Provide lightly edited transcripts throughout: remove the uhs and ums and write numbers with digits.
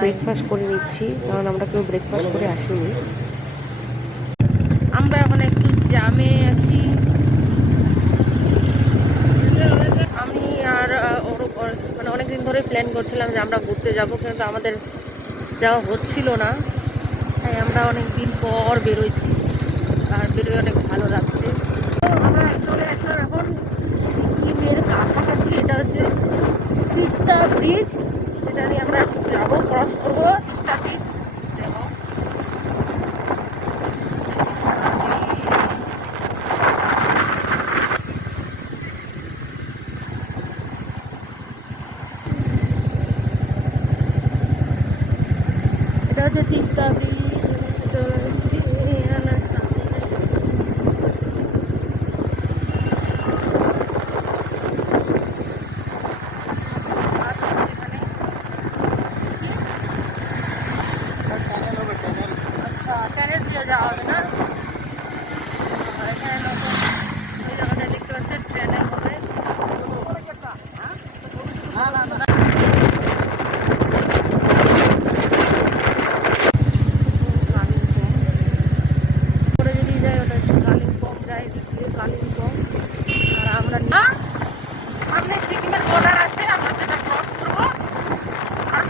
Breakfast করে নিচ্ছি, কারণ আমরা কেউ ব্রেকফাস্ট করে আসিনি। আমরা এখন একটু জ্যামে আছি। আমি আর ওর মানে অনেকদিন ধরে প্ল্যান করছিলাম যে আমরা ঘুরতে যাব, কিন্তু আমাদের যাওয়া হচ্ছিল না, তাই আমরা অনেক দিন পর বেরোইছি, আর বেরোয় অনেক ভালো লাগছে। আমরা চলে আসলাম এখন সিকিমের কাছাকাছি। এটা হচ্ছে তিস্তা ব্রিজ, যেটা নিয়ে আমরা যাবো, ক্রস করবো তিস্তা ব্রিজ। দেখো এটা হচ্ছে তিস্তা ব্রিজ। আচ্ছা, ট্যানেল দিয়ে যাওয়া হবে না? এখানে নতুন ওই জায়গাটা দেখতে পাচ্ছেন, ট্রেনে হবে। করে যদি যায় ওটা হচ্ছে কালিম্পং যায়, কালিম্পং। আর আমরা সামনে সিকিমের বর্ডার আছে, আমরা সেটা ক্রস করবো, আর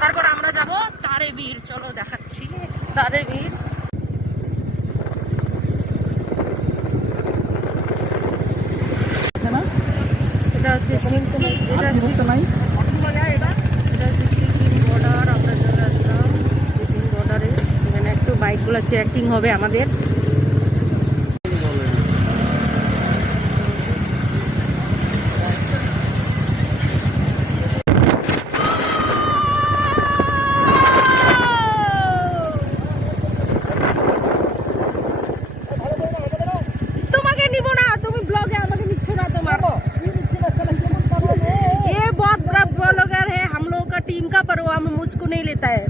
তারপর আমরা যাব তারেবীর। চলো দেখাচ্ছি তারেবীর। এটা হচ্ছে সিকিম বর্ডার। আমরা চলে আসলাম সিকিম বর্ডারে। এখানে একটু বাইকগুলো চেকিং হবে আমাদের। তোমাকে নিব না, তুমি ব্লগে আমাকে নিচ্ছ না। তোমার ये बहुत बड़ा ब्लॉगर है हम लोगों का टीम का, पर वो हम मुझको नहीं लेता है।